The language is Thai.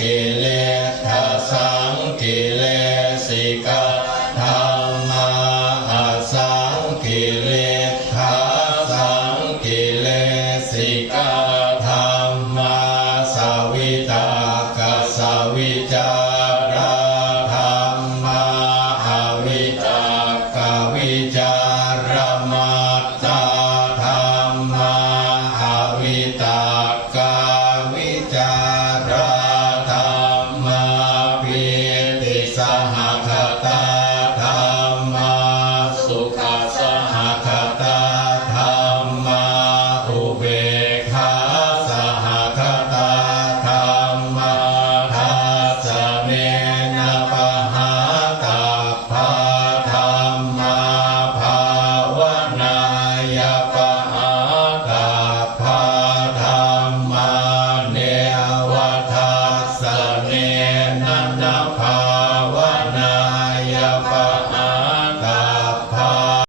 กิเลสังกิเลสิกาธัมมาอาสังกิเลสังกิเลสิกาธัมมาสวิตากสวิจารธัมมาอวิตากวิจารมัตตาธัมมาอวิตากวิจารธัมมาปิติสหคตาธัมมาสุขสหคตาธัมมาอุเบกขาสหคตาธัมมาทัสสะเนนะปะหาตัพพะธัมมาภาวนายปะหาตัพพะธัมมาเนวทัสสะเนนะนะภา